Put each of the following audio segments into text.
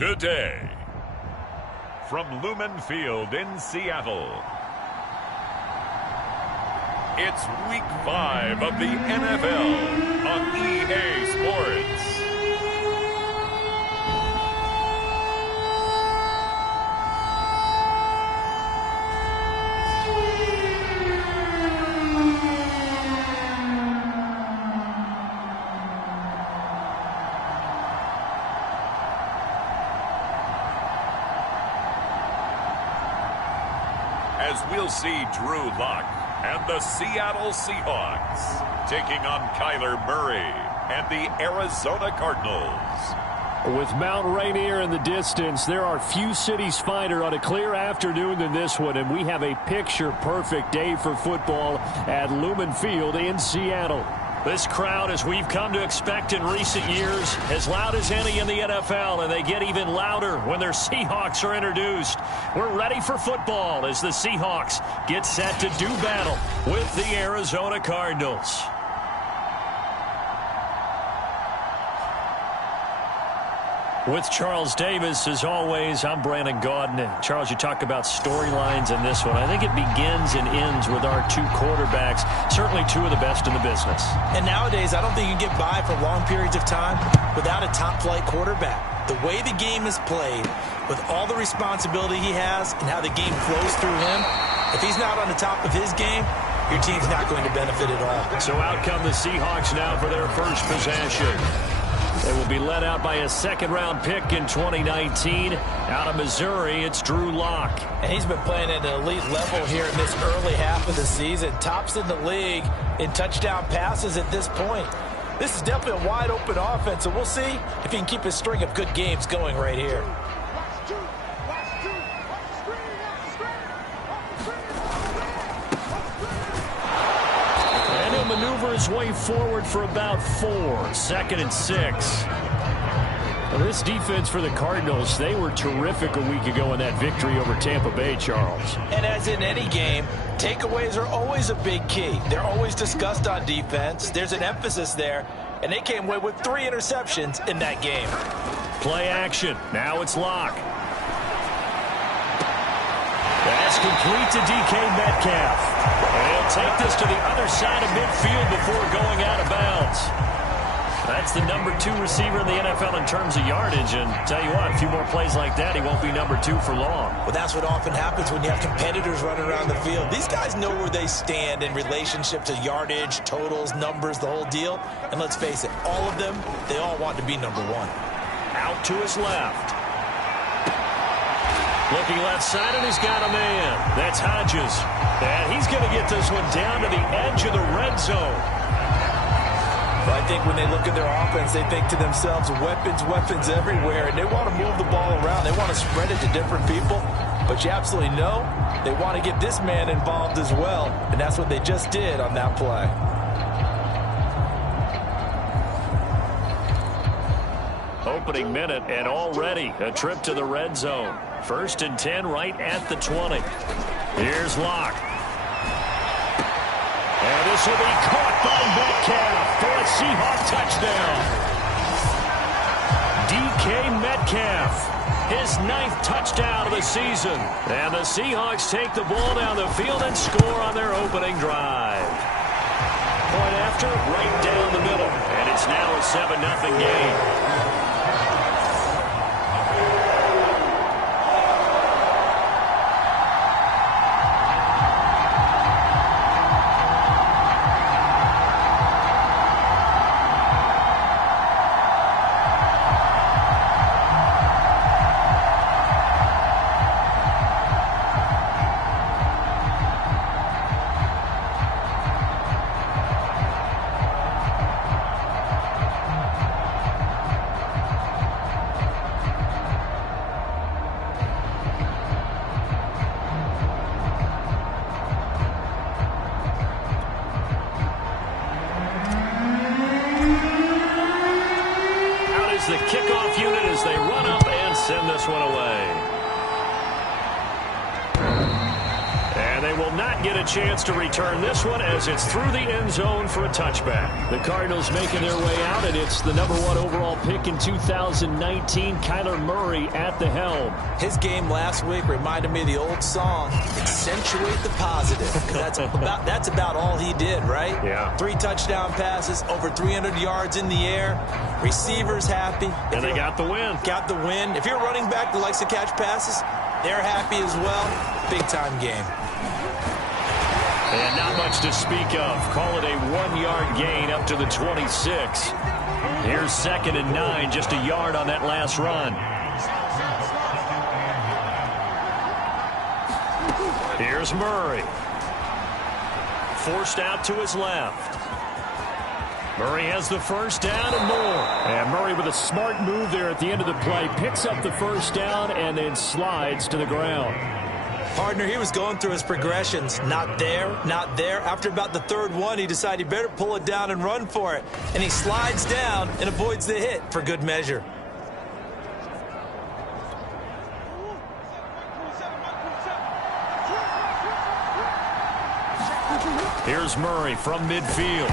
today. From Lumen Field in Seattle, it's Week 5 of the NFL on EA Sports. As we'll see Drew Lock and the Seattle Seahawks taking on Kyler Murray and the Arizona Cardinals. With Mount Rainier in the distance, there are few cities finer on a clear afternoon than this one, and we have a picture-perfect day for football at Lumen Field in Seattle. This crowd, as we've come to expect in recent years, as loud as any in the NFL, and they get even louder when their Seahawks are introduced. We're ready for football as the Seahawks get set to do battle with the Arizona Cardinals. With Charles Davis, as always, I'm Brandon Gaudin. Charles, you talk about storylines in this one. I think it begins and ends with our two quarterbacks, certainly two of the best in the business. And nowadays, I don't think you can get by for long periods of time without a top-flight quarterback. The way the game is played, with all the responsibility he has and how the game flows through him, if he's not on the top of his game, your team's not going to benefit at all. So out come the Seahawks now for their first possession. They will be led out by a second-round pick in 2019. Out of Missouri, it's Drew Lock. And he's been playing at an elite level here in this early half of the season. Tops in the league in touchdown passes at this point. This is definitely a wide-open offense, so we'll see if he can keep his string of good games going right here. Maneuver his way forward for about 4. 2nd and 6. Well, this defense for the Cardinals, they were terrific a week ago in that victory over Tampa Bay, Charles. And as in any game, takeaways are always a big key. They're always discussed on defense. There's an emphasis there, and they came away with 3 interceptions in that game. Play action. Now it's Lock. That's complete to DK Metcalf. And he'll take this to the other side of midfield before going out of bounds. That's the number 2 receiver in the NFL in terms of yardage. And tell you what, a few more plays like that, he won't be number 2 for long. Well, that's what often happens when you have competitors running around the field. These guys know where they stand in relationship to yardage, totals, numbers, the whole deal. And let's face it, all of them, they all want to be number 1. Out to his left. Looking left side, and he's got a man. That's Hodges. And he's going to get this one down to the edge of the red zone. Well, I think when they look at their offense, they think to themselves, weapons, weapons everywhere. And they want to move the ball around. They want to spread it to different people. But you absolutely know they want to get this man involved as well. And that's what they just did on that play. Opening minute, and already a trip to the red zone. 1st and 10 right at the 20. Here's Lock. And this will be caught by Metcalf for a Seahawk touchdown. DK Metcalf, his 9th touchdown of the season. And the Seahawks take the ball down the field and score on their opening drive. Point after, right down the middle. And it's now a 7-0 game. The kickoff unit as they run up and send this one away. And And they will not get a chance to return this one as it's through the end zone for a touchback. The Cardinals making their way out, and it's the #1 overall pick in 2019, Kyler Murray at the helm. His game last week reminded me of the old song, accentuate the positive. That's about all he did, right? Yeah. 3 touchdown passes, over 300 yards in the air. Receivers happy. And they got the win. Got the win. If you're a running back that likes to catch passes, they're happy as well. Big-time game. And not much to speak of. Call it a 1-yard gain up to the 26. Here's 2nd and 9, just a yard on that last run. Here's Murray. Forced out to his left. Murray has the first down and more. And Murray with a smart move there at the end of the play. Picks up the first down and then slides to the ground. Partner, he was going through his progressions. Not there, not there. After about the 3rd one, he decided he better pull it down and run for it. And he slides down and avoids the hit for good measure. Here's Murray from midfield.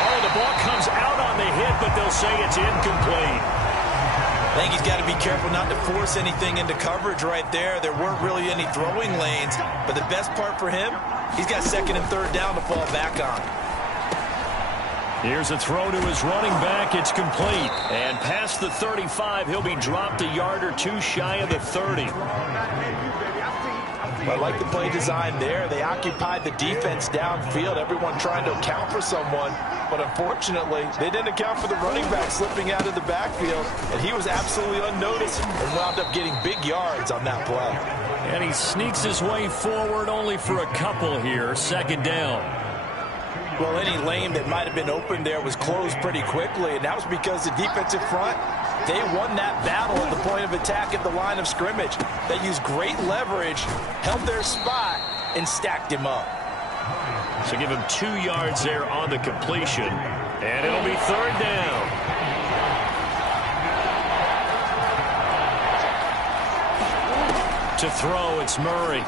Oh, the ball comes out on the hit, but they'll say it's incomplete. I think he's got to be careful not to force anything into coverage right there. There weren't really any throwing lanes, but the best part for him, he's got 2nd and 3rd down to fall back on. Here's a throw to his running back. It's complete. And past the 35, he'll be dropped a yard or 2 shy of the 30. I like the play design there. They occupied the defense downfield, everyone trying to account for someone. But unfortunately, they didn't account for the running back slipping out of the backfield, and he was absolutely unnoticed and wound up getting big yards on that play. And he sneaks his way forward only for a couple here. 2nd down. Well, any lane that might have been open there was closed pretty quickly, and that was because the defensive front, they won that battle at the point of attack at the line of scrimmage. They used great leverage, held their spot, and stacked him up. So give him 2 yards there on the completion, and it'll be 3rd down. To throw, it's Murray.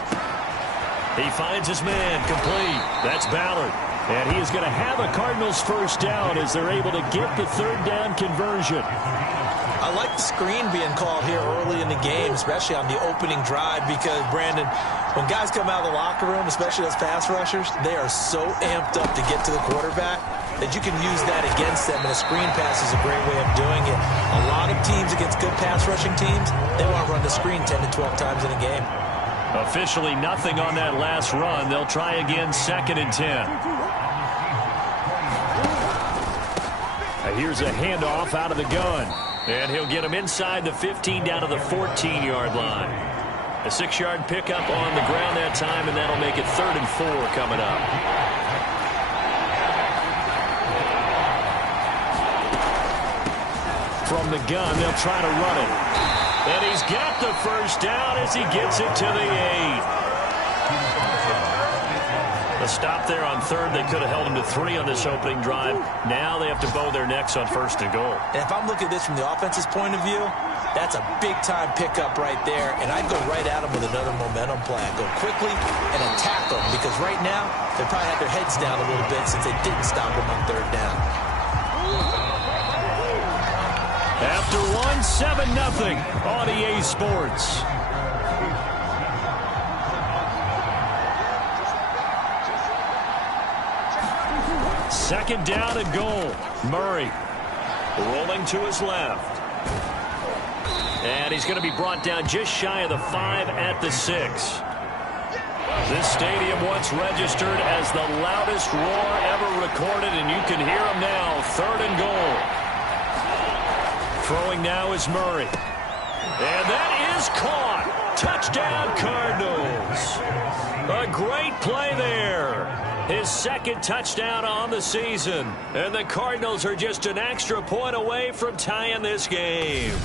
He finds his man, complete. That's Ballard. And he is going to have a Cardinals first down as they're able to get the 3rd down conversion. I like the screen being called here early in the game, especially on the opening drive, because, Brandon, when guys come out of the locker room, especially those pass rushers, they are so amped up to get to the quarterback that you can use that against them, and a screen pass is a great way of doing it. A lot of teams against good pass rushing teams, they want to run the screen 10 to 12 times in a game. Officially nothing on that last run. They'll try again 2nd and 10. Here's a handoff out of the gun. And he'll get him inside the 15 down to the 14-yard line. A 6-yard pickup on the ground that time, and that'll make it 3rd and 4 coming up. From the gun, they'll try to run it. And he's got the first down as he gets it to the 8. A stop there on 3rd. They could have held him to 3 on this opening drive. Now they have to bow their necks on 1st and goal. And if I'm looking at this from the offense's point of view, that's a big-time pickup right there. And I'd go right at him with another momentum play. I'd go quickly and attack them, because right now they probably have their heads down a little bit since they didn't stop him on 3rd down. After 7-0 on EA Sports. Second down and goal. Murray rolling to his left. And he's going to be brought down just shy of the 5 at the 6. This stadium once registered as the loudest roar ever recorded, and you can hear him now. 3rd and goal. Throwing now is Murray. And that is caught. Touchdown, Cardinals. A great play there. His 2nd touchdown on the season. And the Cardinals are just an extra point away from tying this game.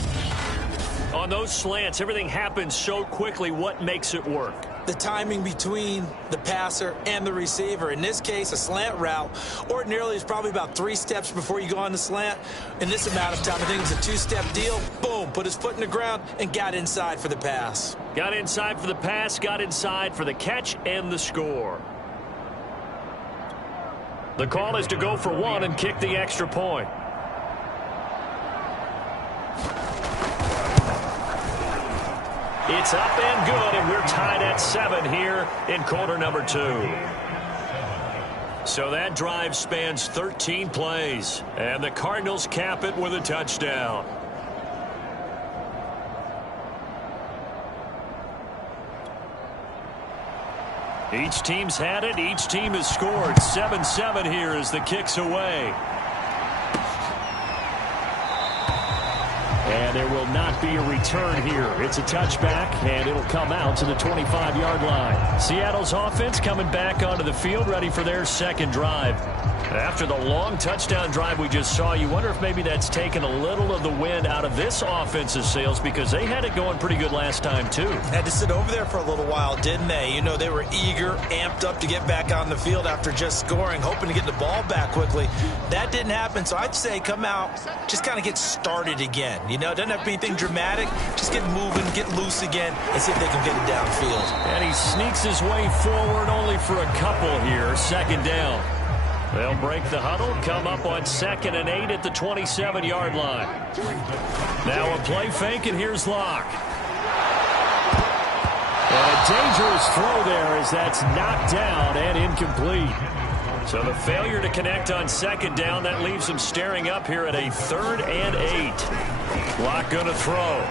On those slants, everything happens so quickly. What makes it work? the timing between the passer and the receiver. In this case, a slant route ordinarily is probably about 3 steps before you go on the slant. In this amount of time, I think it was a 2-step deal. Boom, put his foot in the ground and got inside for the pass. Got inside for the pass, got inside for the catch and the score. The call is to go for 1 and kick the extra point. It's up and good, and we're tied at 7 here in quarter number 2. So that drive spans 13 plays, and the Cardinals cap it with a touchdown. Each team's had it. Each team has scored. 7-7 here as the kick's away. And there will not be a return here. It's a touchback, and it'll come out to the 25-yard line. Seattle's offense coming back onto the field, ready for their second drive. After the long touchdown drive we just saw, you wonder if maybe that's taken a little of the wind out of this offense's sails, because they had it going pretty good last time, too. Had to sit over there for a little while, didn't they? You know, they were eager, amped up to get back on the field after just scoring, hoping to get the ball back quickly. That didn't happen, so I'd say come out, just kind of get started again. You know, it doesn't have to be anything dramatic. Just get moving, get loose again, and see if they can get it downfield. And he sneaks his way forward only for a couple here. Second down. They'll break the huddle, come up on 2nd and 8 at the 27-yard line. Now a play fake, and here's Locke. And a dangerous throw there as that's knocked down and incomplete. So the failure to connect on 2nd down, that leaves him staring up here at a 3rd and 8. Locke going to throw.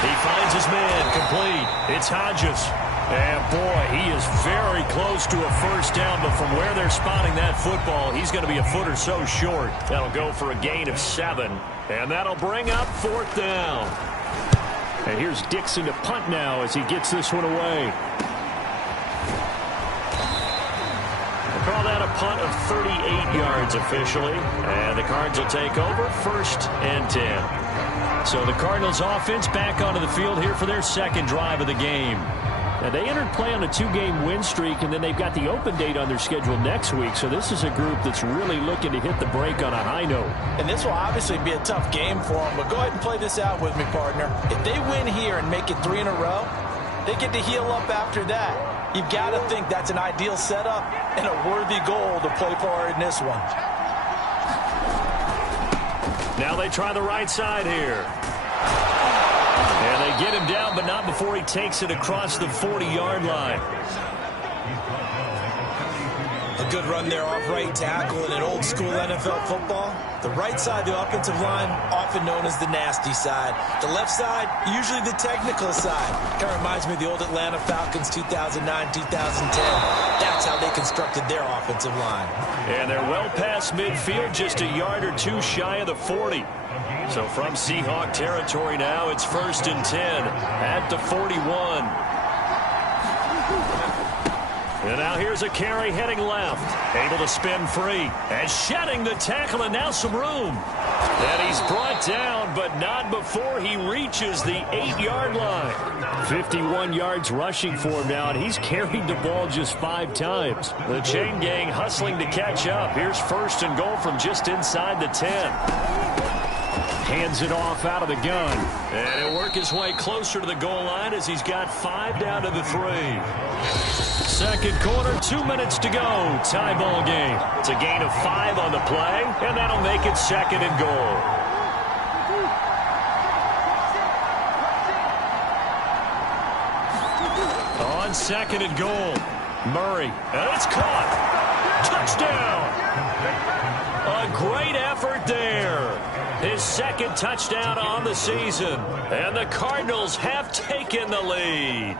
He finds his man, complete. It's Hodges. And, boy, he is very close to a first down, but from where they're spotting that football, he's going to be a foot or so short. That'll go for a gain of 7, and that'll bring up 4th down. And here's Dixon to punt now as he gets this one away. We'll call that a punt of 38 yards officially, and the Cards will take over 1st and 10. So the Cardinals offense back onto the field here for their second drive of the game. Now, they entered play on a 2-game win streak, and then they've got the open date on their schedule next week. So this is a group that's really looking to hit the break on a high note. And this will obviously be a tough game for them, but go ahead and play this out with me, partner. If they win here and make it 3 in a row, they get to heal up after that. You've got to think that's an ideal setup and a worthy goal to play for in this one. Now they try the right side here. And they get him down, but not before he takes it across the 40-yard line. A good run there off right tackle in an old-school NFL football. The right side of the offensive line, often known as the nasty side. The left side, usually the technical side. Kind of reminds me of the old Atlanta Falcons 2009, 2010. That's how they constructed their offensive line. And they're well past midfield, just a yard or 2 shy of the 40. So from Seahawk territory now, it's 1st and 10 at the 41. And now here's a carry heading left. Able to spin free. And shedding the tackle, and now some room. And he's brought down, but not before he reaches the 8-yard line. 51 yards rushing for him now, and he's carried the ball just 5 times. The chain gang hustling to catch up. Here's 1st and goal from just inside the 10. Hands it off out of the gun. And he'll work his way closer to the goal line as he's got 5 down to the 3. Second quarter, 2 minutes to go. Tie ball game. It's a gain of 5 on the play, and that'll make it 2nd and goal. On 2nd and goal, Murray. And it's caught. Touchdown. A great effort there. His 2nd touchdown on the season. And the Cardinals have taken the lead.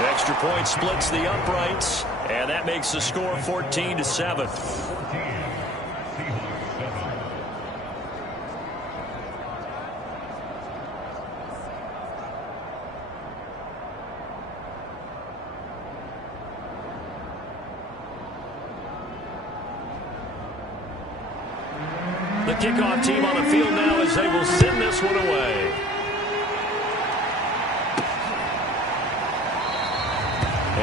Extra point splits the uprights, and that makes the score 14-7. The kickoff team on the field now as they will send this one away.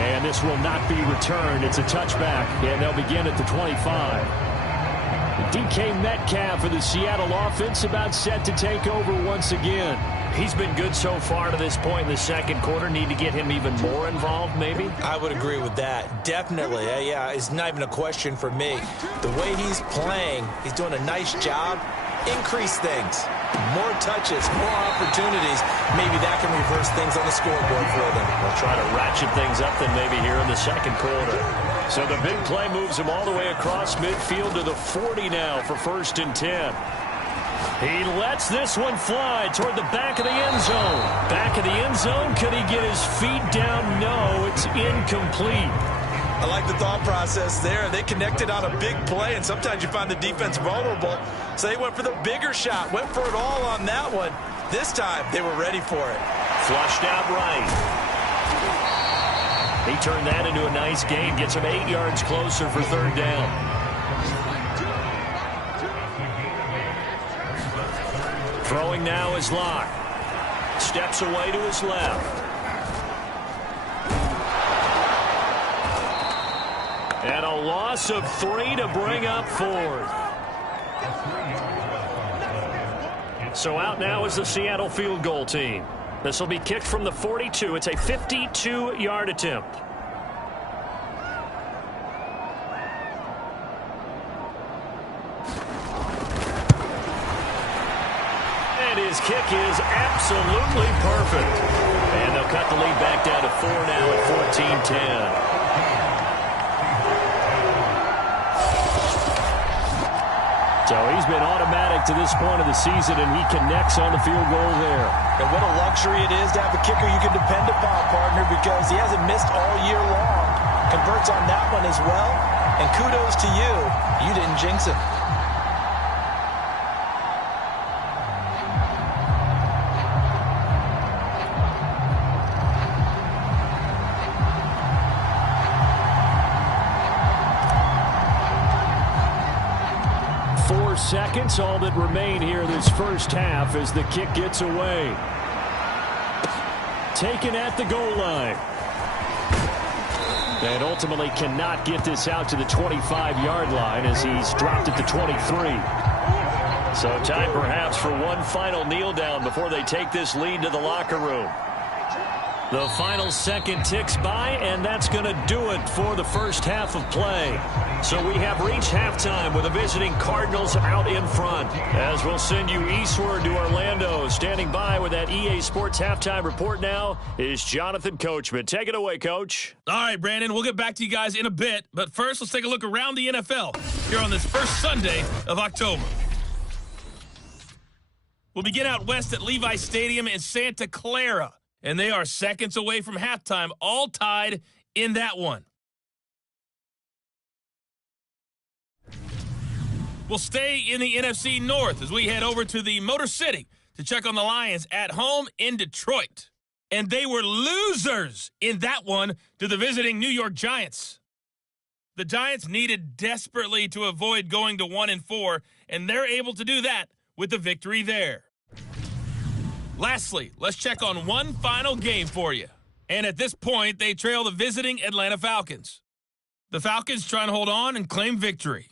And this will not be returned. It's a touchback, and they'll begin at the 25. DK Metcalf for the Seattle offense about set to take over once again. He's been good so far to this point in the second quarter. Need to get him even more involved, maybe? I would agree with that. Definitely. Yeah, it's not even a question for me. The way he's playing, he's doing a nice job. Increase things. More touches, more opportunities. Maybe that can reverse things on the scoreboard for them. They'll try to ratchet things up then maybe here in the second quarter. So the big play moves him all the way across midfield to the 40 now for 1st and 10. He lets this one fly toward the back of the end zone. Back of the end zone. Could he get his feet down? No, it's incomplete. I like the thought process there. They connected on a big play, and sometimes you find the defense vulnerable. So they went for the bigger shot, went for it all on that one. This time, they were ready for it. Flushed out right. He turned that into a nice gain. Gets him 8 yards closer for 3rd down. Throwing now is Locke. Steps away to his left. And a loss of 3 to bring up 4th. So out now is the Seattle field goal team. This will be kicked from the 42. It's a 52-yard attempt. And his kick is absolutely perfect. And they'll cut the lead back down to 4 now at 14-10. So he's been automatic to this point of the season, and he connects on the field goal there. And what a luxury it is to have a kicker you can depend upon, partner, because he hasn't missed all year long. Converts on that one as well. And kudos to you. You didn't jinx him. Seconds, all that remain here this first half as the kick gets away. Taken at the goal line. And ultimately cannot get this out to the 25-yard line as he's dropped at the 23. So time perhaps for one final kneel down before they take this lead to the locker room. The final second ticks by, and that's going to do it for the first half of play. So we have reached halftime with the visiting Cardinals out in front. As we'll send you eastward to Orlando. Standing by with that EA Sports halftime report now is Jonathan Coachman. Take it away, Coach. All right, Brandon, we'll get back to you guys in a bit. But first, let's take a look around the NFL here on this first Sunday of October. We'll begin out west at Levi Stadium in Santa Clara. And they are seconds away from halftime, all tied in that one. We'll stay in the NFC North as we head over to the Motor City to check on the Lions at home in Detroit. And they were losers in that one to the visiting New York Giants. The Giants needed desperately to avoid going to 1-4, and they're able to do that with the victory there. Lastly, let's check on one final game for you. And at this point, they trail the visiting Atlanta Falcons. The Falcons trying to hold on and claim victory.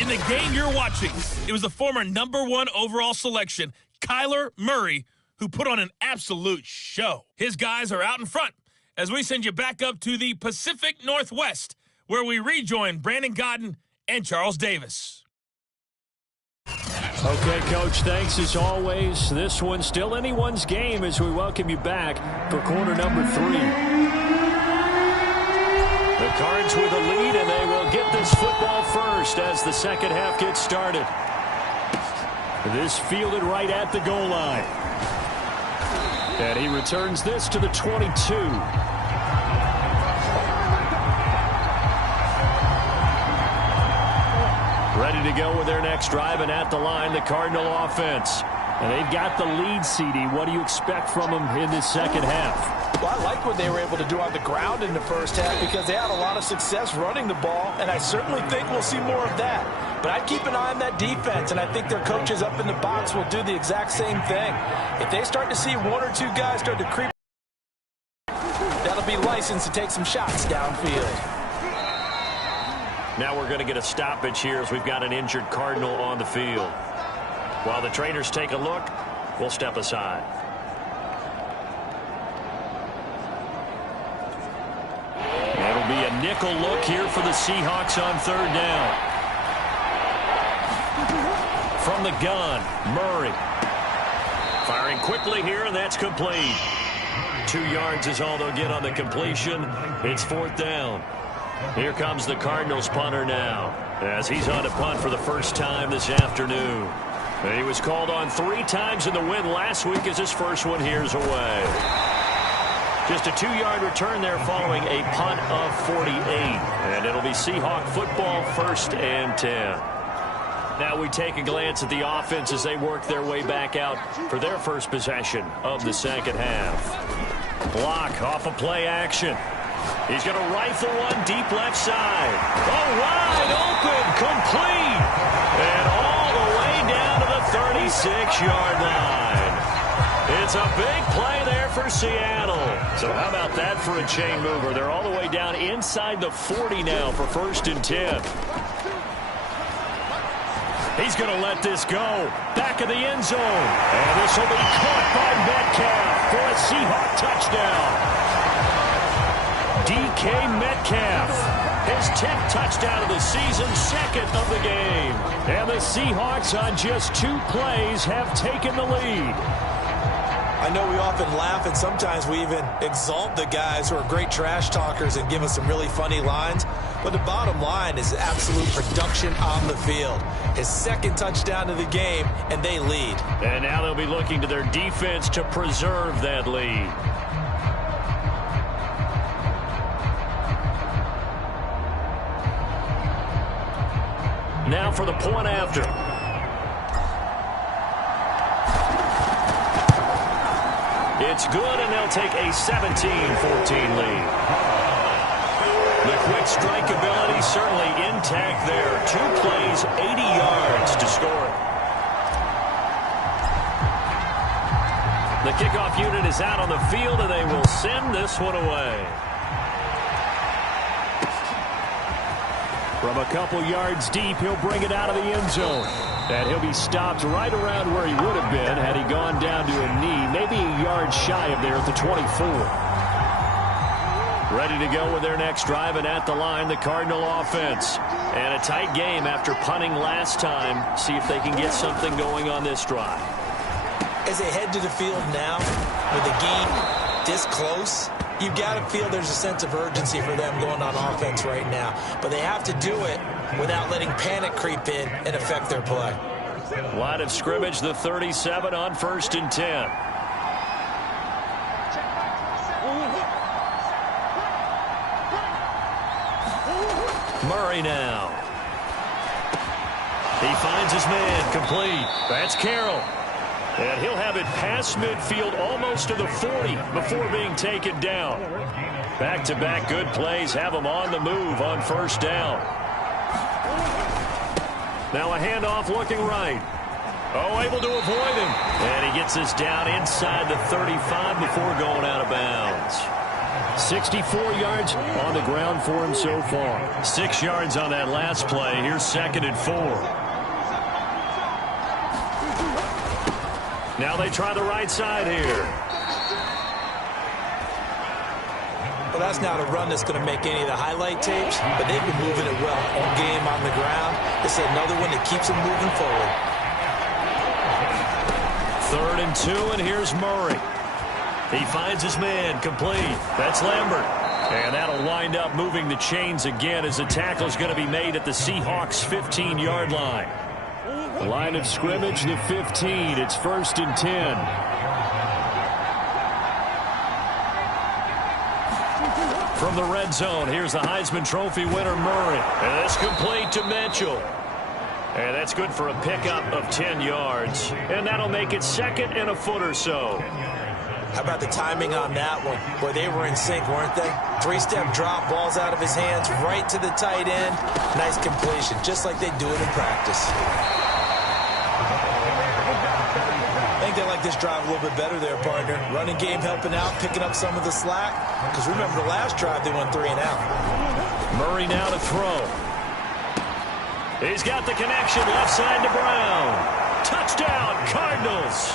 In the game you're watching, it was the former #1 overall selection, Kyler Murray, who put on an absolute show. His guys are out in front as we send you back up to the Pacific Northwest, where we rejoin Brandon Godden and Charles Davis. Okay, Coach, thanks as always. This one's still anyone's game as we welcome you back for quarter number 3. The Cards with a lead, and they will get this football first as the second half gets started. This fielded right at the goal line. And he returns this to the 22. Ready to go with their next drive, and at the line, the Cardinal offense. And they've got the lead, CD. What do you expect from them in this second half? Well, I like what they were able to do on the ground in the first half because they had a lot of success running the ball, and I certainly think we'll see more of that. But I'd keep an eye on that defense, and I think their coaches up in the box will do the exact same thing. If they start to see one or two guys start to creep, that'll be license to take some shots downfield. Now we're going to get a stoppage here as we've got an injured Cardinal on the field. While the trainers take a look, we'll step aside. It'll be a nickel look here for the Seahawks on third down. From the gun, Murray. Firing quickly here, and that's complete. 2 yards is all they'll get on the completion. It's fourth down. Here comes the Cardinals punter now, as he's on to punt for the first time this afternoon. And he was called on 3 times in the win last week as his first one here's away. Just a 2-yard return there following a punt of 48. And it'll be Seahawk football, 1st and 10. Now we take a glance at the offense as they work their way back out for their first possession of the second half. Block off of play action. He's going to rifle one deep left side. Oh, wide open, complete. And all the way down to the 36-yard line. It's a big play there for Seattle. So how about that for a chain mover? They're all the way down inside the 40 now for 1st and 10. He's going to let this go. Back of the end zone. And this will be caught by Metcalf for a Seahawk touchdown. DK Metcalf, his 10th touchdown of the season, 2nd of the game. And the Seahawks on just 2 plays have taken the lead. I know we often laugh and sometimes we even exalt the guys who are great trash talkers and give us some really funny lines. But the bottom line is absolute production on the field. His 2nd touchdown of the game, and they lead. And now they'll be looking to their defense to preserve that lead. Now for the point after. It's good, and they'll take a 17-14 lead. The quick strike ability certainly intact there. 2 plays, 80 yards to score it. The kickoff unit is out on the field, and they will send this one away. From a couple yards deep, he'll bring it out of the end zone. And he'll be stopped right around where he would have been had he gone down to a knee, maybe a yard shy of there at the 24. Ready to go with their next drive, and at the line, the Cardinal offense. And a tight game after punting last time. See if they can get something going on this drive. As they head to the field now, with the game this close, you've got to feel there's a sense of urgency for them going on offense right now. But they have to do it without letting panic creep in and affect their play. Line of scrimmage, the 37 on 1st and 10. Murray now. He finds his man, complete. That's Carroll. And he'll have it past midfield almost to the 40 before being taken down. Back-to-back good plays have him on the move on 1st down. Now a handoff looking right. Oh, able to avoid him. And he gets this down inside the 35 before going out of bounds. 64 yards on the ground for him so far. 6 yards on that last play. Here's 2nd and 4. Now they try the right side here. Well, that's not a run that's going to make any of the highlight tapes, but they've been moving it well all game on the ground. This is another one that keeps them moving forward. 3rd and 2, and here's Murray. He finds his man, complete. That's Lambert. And that'll wind up moving the chains again as the tackle is going to be made at the Seahawks' 15-yard line. Line of scrimmage, the 15. It's 1st and 10. From the red zone, here's the Heisman Trophy winner, Murray. And that's complete to Mitchell. And that's good for a pickup of 10 yards. And that'll make it 2nd and a foot or so. How about the timing on that one? Boy, they were in sync, weren't they? 3-step drop, balls out of his hands, right to the tight end. Nice completion, just like they do it in practice. I think they like this drive a little bit better there, partner. Running game helping out, picking up some of the slack. Because remember the last drive, they went 3 and out. Murray now to throw. He's got the connection left side to Brown. Touchdown, Cardinals.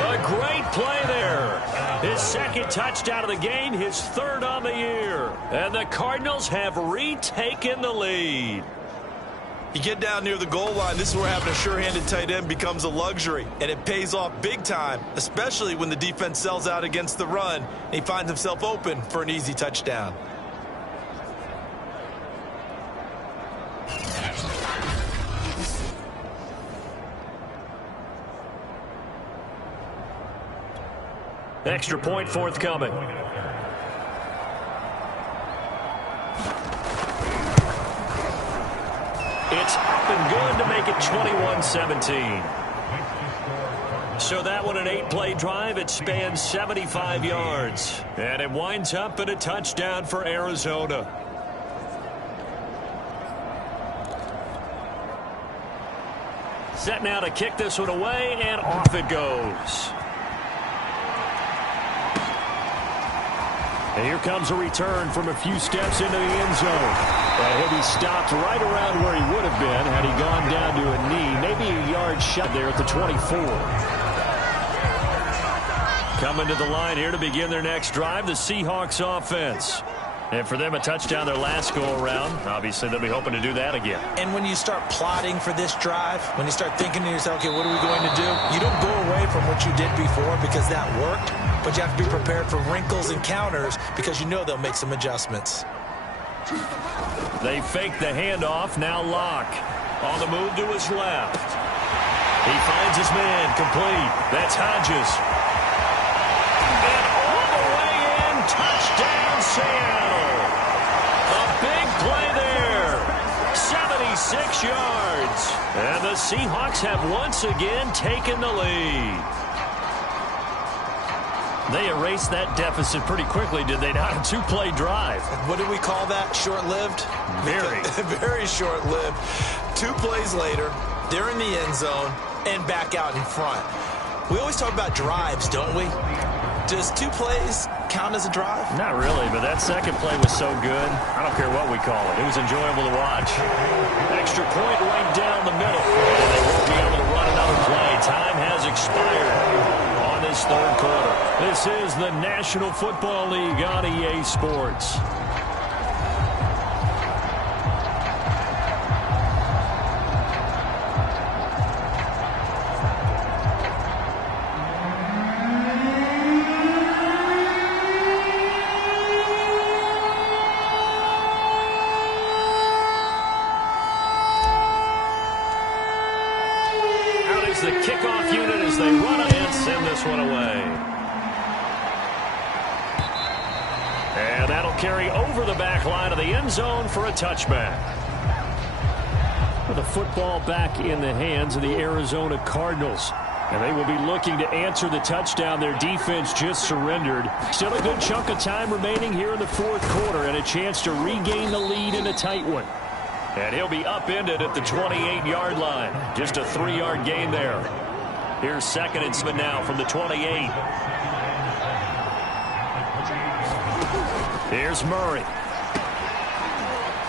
A great play there. His second touchdown of the game, his 3rd on the year. And the Cardinals have retaken the lead. You get down near the goal line, this is where having a sure-handed tight end becomes a luxury. And it pays off big time, especially when the defense sells out against the run. And he finds himself open for an easy touchdown. Extra point forthcoming. It's up and good to make it 21-17. So that one, an 8-play drive. It spans 75 yards. And it winds up in a touchdown for Arizona. Set now to kick this one away, and off it goes. And here comes a return from a few steps into the end zone. He'll be stopped right around where he would have been had he gone down to a knee. Maybe a yard shot there at the 24. Coming to the line here to begin their next drive, the Seahawks offense. And for them, a touchdown their last go-around. Obviously, they'll be hoping to do that again. And when you start plotting for this drive, when you start thinking to yourself, okay, what are we going to do? You don't go away from what you did before because that worked, but you have to be prepared for wrinkles and counters because you know they'll make some adjustments. They fake the handoff, now Locke. On the move to his left. He finds his man, complete. That's Hodges. And all the way in, touchdown Seattle. A big play there. 76 yards. And the Seahawks have once again taken the lead. They erased that deficit pretty quickly, did they not? A 2-play drive. What do we call that? Short-lived? Very. Very short-lived. 2 plays later, they're in the end zone and back out in front. We always talk about drives, don't we? Does 2 plays count as a drive? Not really, but that second play was so good. I don't care what we call it. It was enjoyable to watch. Extra point right down the middle. And they won't be able to run another play. Time has expired on this 3rd quarter. This is the National Football League on EA Sports. Out is the kickoff unit as they run and send this one away. And that'll carry over the back line of the end zone for a touchback. With the football back in the hands of the Arizona Cardinals. And they will be looking to answer the touchdown their defense just surrendered. Still a good chunk of time remaining here in the 4th quarter and a chance to regain the lead in a tight one. And he'll be upended at the 28-yard line. Just a 3-yard gain there. Here's 2nd and 7 now from the 28. Here's Murray.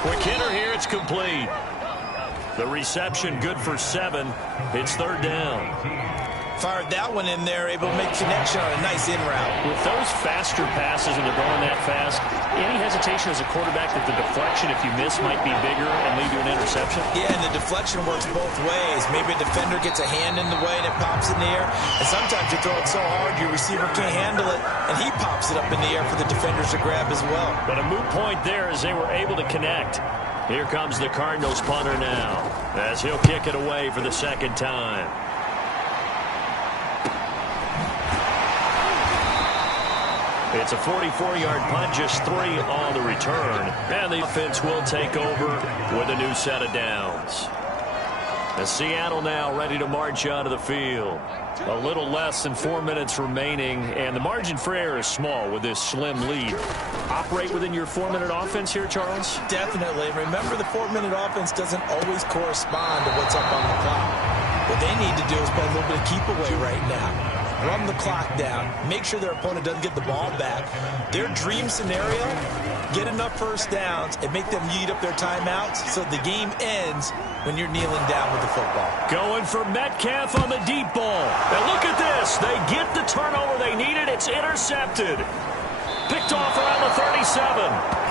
Quick hitter here. It's complete. The reception good for 7. It's 3rd down. Fired that one in there, able to make connection on a nice in route. With those faster passes and they're going that fast, any hesitation as a quarterback that the deflection, if you miss, might be bigger and lead to an interception? Yeah, and the deflection works both ways. Maybe a defender gets a hand in the way and it pops in the air. And sometimes you throw it so hard your receiver can't handle it, and he pops it up in the air for the defenders to grab as well. But a moot point there as they were able to connect. Here comes the Cardinals punter now as he'll kick it away for the 2nd time. It's a 44-yard punt, just 3 on the return. And the offense will take over with a new set of downs. As Seattle now ready to march onto the field. A little less than 4 minutes remaining, and the margin for error is small with this slim lead. Operate within your 4-minute offense here, Charles? Definitely. Remember, the 4-minute offense doesn't always correspond to what's up on the clock. What they need to do is play a little bit of keep away right now. Run the clock down. Make sure their opponent doesn't get the ball back. Their dream scenario, get enough first downs and make them eat up their timeouts so the game ends when you're kneeling down with the football. Going for Metcalf on the deep ball. And look at this. They get the turnover they needed. It's intercepted. Picked off around the 37.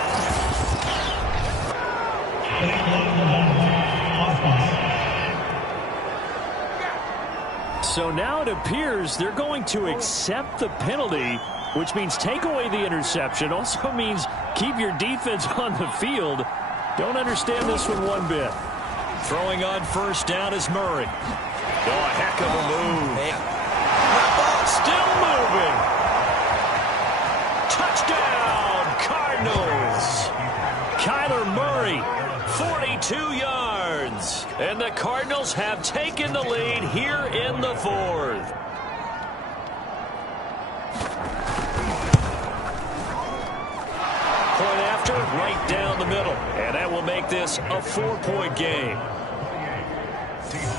So now it appears they're going to accept the penalty, which means take away the interception. Also means keep your defense on the field. Don't understand this one bit. Throwing on first down is Murray. Oh, a heck of a move. Still moving. Touchdown, Cardinals. Kyler Murray, 42 yards. And the Cardinals have taken the lead here in the fourth. Point after, right down the middle. And that will make this a 4-point game.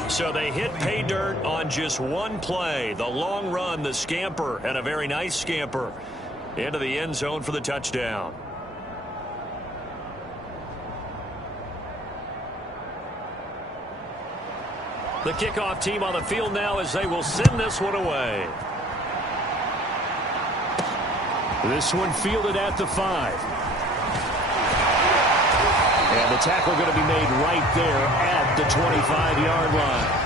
So they hit pay dirt on just one play. The long run, the scamper, and a very nice scamper into the end zone for the touchdown. The kickoff team on the field now as they will send this one away. This one fielded at the 5. And the tackle going to be made right there at the 25-yard line.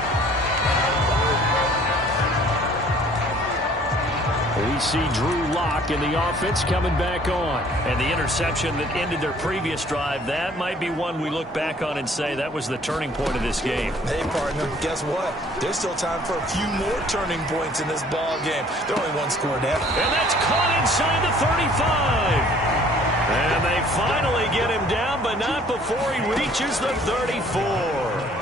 We see Drew Lock in the offense coming back on. And the interception that ended their previous drive, that might be one we look back on and say that was the turning point of this game. Hey, partner, guess what? There's still time for a few more turning points in this ball game. There's only one score down. And that's caught inside the 35. And they finally get him down, but not before he reaches the 34.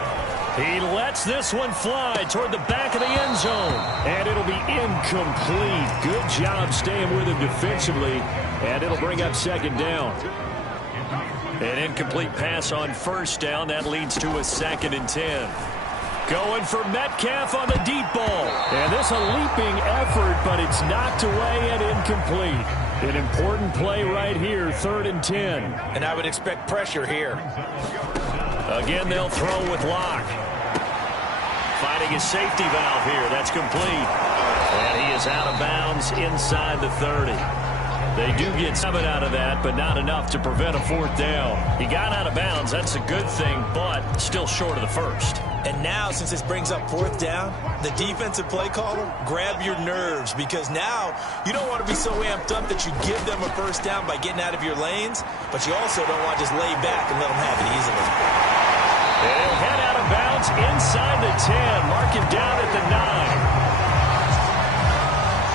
He lets this one fly toward the back of the end zone. And it'll be incomplete. Good job staying with him defensively. And it'll bring up second down. An incomplete pass on first down. That leads to a 2nd and 10. Going for Metcalf on the deep ball. And this a leaping effort, but it's knocked away and incomplete. An important play right here, 3rd and 10. And I would expect pressure here. Again, they'll throw with Lock. Finding his safety valve here. That's complete. And he is out of bounds inside the 30. They do get 7 out of that, but not enough to prevent a 4th down. He got out of bounds. That's a good thing, but still short of the first. And now, since this brings up 4th down, the defensive play caller, grab your nerves, because now you don't want to be so amped up that you give them a first down by getting out of your lanes, but you also don't want to just lay back and let them have it easily. And he'll head out of bounds inside the 10, mark him down at the 9.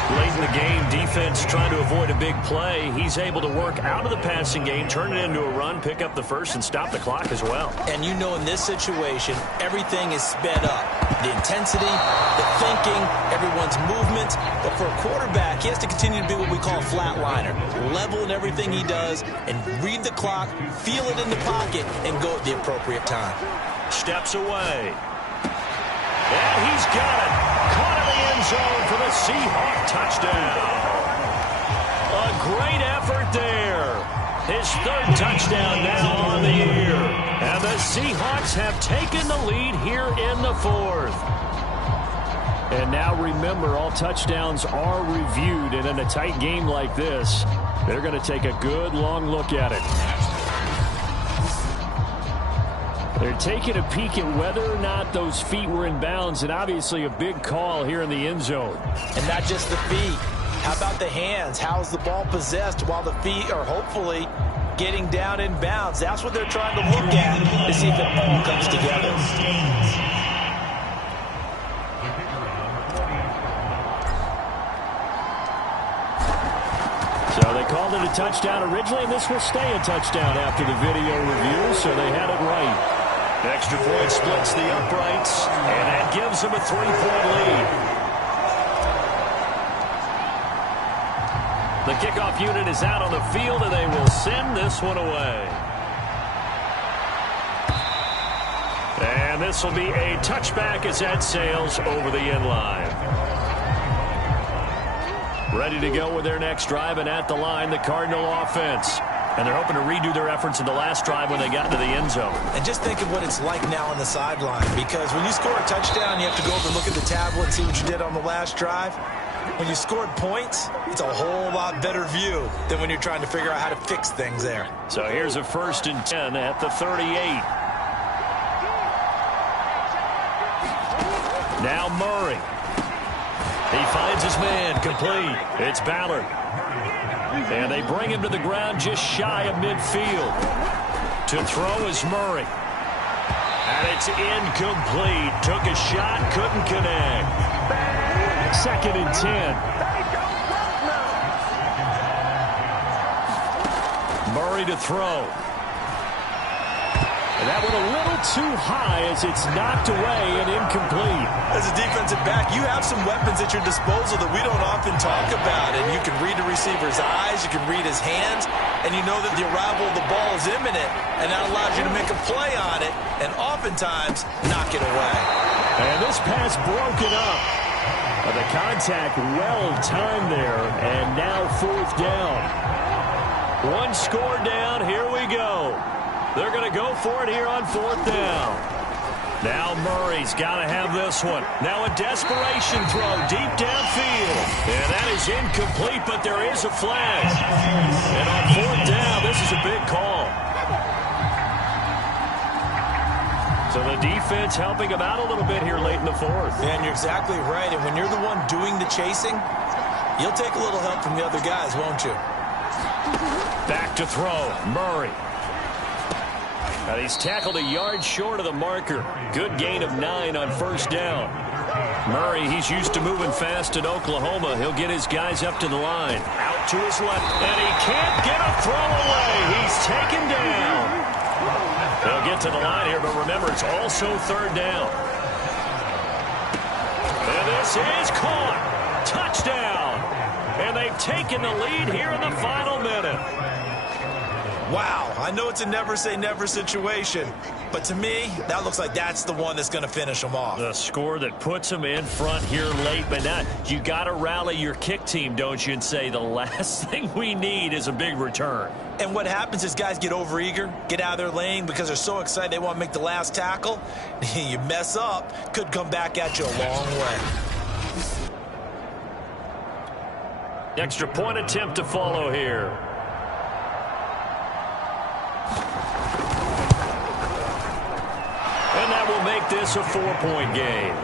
Late in the game, defense trying to avoid a big play. He's able to work out of the passing game, turn it into a run, pick up the first, and stop the clock as well. And you know in this situation, everything is sped up. The intensity, the thinking, everyone's movement. But for a quarterback, he has to continue to be what we call a flatliner. Level in everything he does and read the clock, feel it in the pocket, and go at the appropriate time. Steps away. And he's got it. Caught in the end zone for the Seahawks touchdown. A great effort there. His 3rd touchdown now on the year. And the Seahawks have taken the lead here in the 4th. And now remember, all touchdowns are reviewed. And in a tight game like this, they're going to take a good long look at it. They're taking a peek at whether or not those feet were in bounds, and obviously a big call here in the end zone. And not just the feet. How about the hands? How's the ball possessed while the feet are hopefully getting down in bounds? That's what they're trying to look at to see if it all comes together. So they called it a touchdown originally, and this will stay a touchdown after the video review, so they had it right. Extra point splits the uprights, and that gives them a 3-point lead. The kickoff unit is out on the field, and they will send this one away. And this will be a touchback as that sails over the end line. Ready to go with their next drive, and at the line, the Cardinal offense. And they're hoping to redo their efforts in the last drive when they got into the end zone. And just think of what it's like now on the sideline, because when you score a touchdown, you have to go over and look at the tablet and see what you did on the last drive. When you scored points, it's a whole lot better view than when you're trying to figure out how to fix things there. So here's a 1st and 10 at the 38. Now Murray. He finds his man, complete. It's Ballard. And they bring him to the ground just shy of midfield. To throw is Murray. And it's incomplete. Took a shot, couldn't connect. 2nd and 10. Murray to throw. And that one a little too high as it's knocked away and incomplete. As a defensive back, you have some weapons at your disposal that we don't often talk about. And you can read the receiver's eyes, you can read his hands, and you know that the arrival of the ball is imminent, and that allows you to make a play on it and oftentimes knock it away. And this pass broken up. But the contact well timed there, and now 4th down. One score down, here we go. They're going to go for it here on 4th down. Now Murray's got to have this one. Now a desperation throw deep downfield. And that is incomplete, but there is a flag. And on 4th down, this is a big call. So the defense helping him out a little bit here late in the 4th. And you're exactly right. And when you're the one doing the chasing, you'll take a little help from the other guys, won't you? Back to throw, Murray. And he's tackled a yard short of the marker. Good gain of 9 on 1st down. Murray, he's used to moving fast in Oklahoma. He'll get his guys up to the line. Out to his left. And he can't get a throw away. He's taken down. They'll get to the line here, but remember, it's also 3rd down. And this is caught. Touchdown. And they've taken the lead here in the final minute. Wow, I know it's a never-say-never situation, but to me, that looks like that's the one that's going to finish them off. The score that puts them in front here late, but now you got to rally your kick team, don't you, and say the last thing we need is a big return. And what happens is guys get overeager, get out of their lane because they're so excited they want to make the last tackle. You mess up, could come back at you a long way. Extra point attempt to follow here. And that will make this a 4-point game.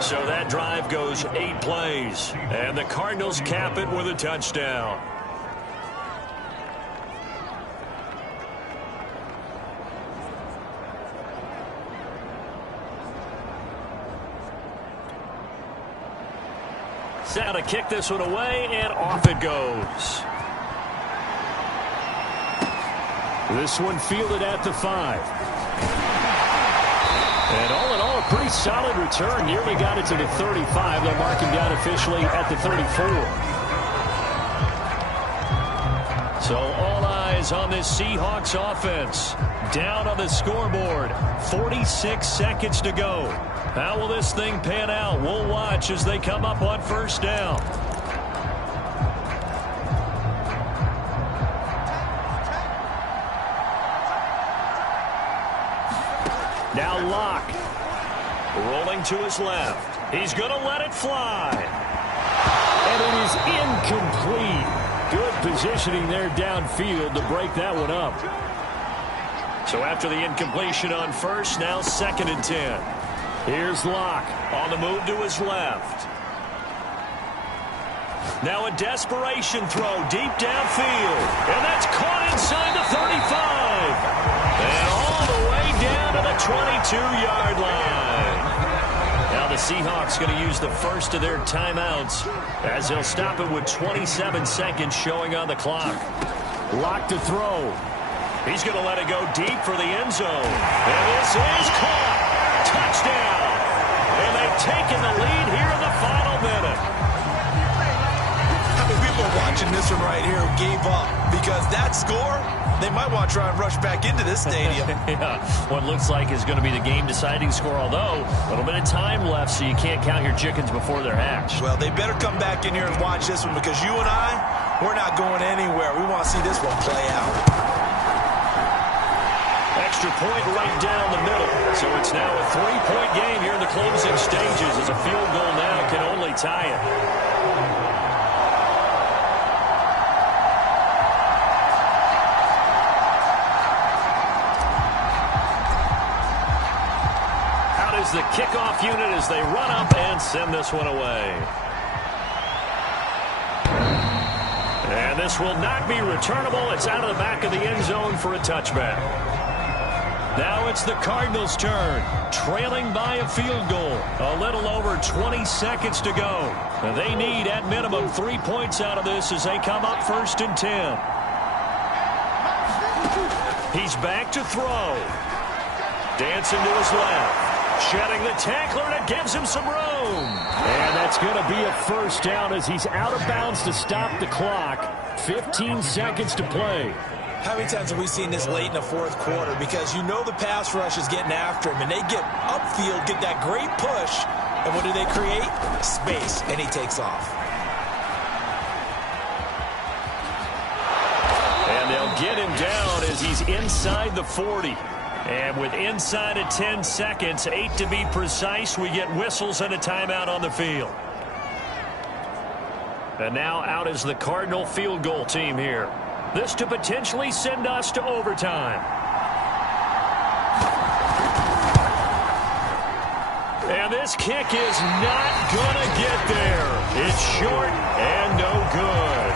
So that drive goes 8 plays. And the Cardinals cap it with a touchdown. Now to kick this one away, and off it goes. This one fielded at the 5. And all in all, a pretty solid return. Nearly got it to the 35. They'll mark him down officially at the 34. So all eyes on this Seahawks offense. Down on the scoreboard. 46 seconds to go. How will this thing pan out? We'll watch as they come up on 1st down. Now Locke. Rolling to his left. He's going to let it fly. And it is incomplete. Good positioning there downfield to break that one up. So after the incompletion on 1st, now 2nd and 10. Here's Locke on the move to his left. Now a desperation throw deep downfield. And that's caught inside the 35. And all the way down to the 22-yard line. Now the Seahawks going to use the first of their timeouts as they'll stop it with 27 seconds showing on the clock. Locke to throw. He's going to let it go deep for the end zone. And this is caught. Touchdown. And they've taken the lead here in the final minute. How many people are watching this one right here who gave up? Because that score they might want to try and rush back into this stadium. Yeah, what looks like is going to be the game-deciding score, although a little bit of time left, so you can't count your chickens before they're hatched. Well, they better come back in here and watch this one, because you and I, we're not going anywhere. We want to see this one play out. Extra point right down the middle. So it's now a 3-point game here in the closing stages, as a field goal now can only tie it. Out is the kickoff unit as they run up and send this one away. And this will not be returnable. It's out of the back of the end zone for a touchback. Now it's the Cardinals' turn, trailing by a field goal. A little over 20 seconds to go. They need, at minimum, 3 points out of this as they come up 1st and 10. He's back to throw. Dancing to his left. Shedding the tackler, and it gives him some room. And that's going to be a first down as he's out of bounds to stop the clock. 15 seconds to play. How many times have we seen this late in the fourth quarter? Because you know the pass rush is getting after him, and they get upfield, get that great push, and what do they create? Space, and he takes off. And they'll get him down as he's inside the 40. And with inside of 10 seconds, 8 to be precise, we get whistles and a timeout on the field. And now out is the Cardinal field goal team here. This to potentially send us to overtime. And this kick is not going to get there. It's short and no good.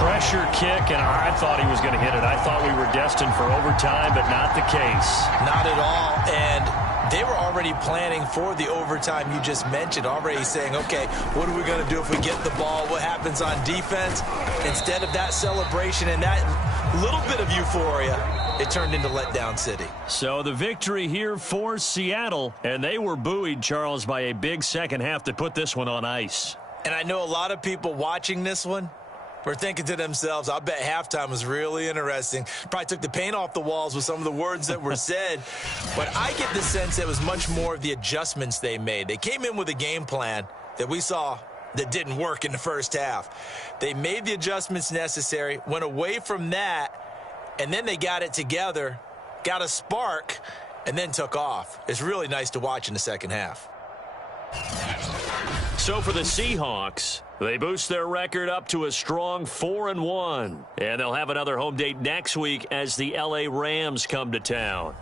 Pressure kick, and I thought he was going to hit it. I thought we were destined for overtime, but not the case. Not at all, and they were already planning for the overtime you just mentioned, already saying, okay, what are we going to do if we get the ball? What happens on defense? Instead of that celebration and that little bit of euphoria, it turned into letdown city. So the victory here for Seattle, and they were buoyed, Charles, by a big second half that put this one on ice. And I know a lot of people watching this one were thinking to themselves, I bet halftime was really interesting. Probably took the paint off the walls with some of the words that were said. But I get the sense it was much more of the adjustments they made. They came in with a game plan that we saw that didn't work in the first half. They made the adjustments necessary, went away from that, and then they got it together, got a spark, and then took off. It's really nice to watch in the second half. So for the Seahawks, they boost their record up to a strong 4-1. And they'll have another home date next week as the LA Rams come to town.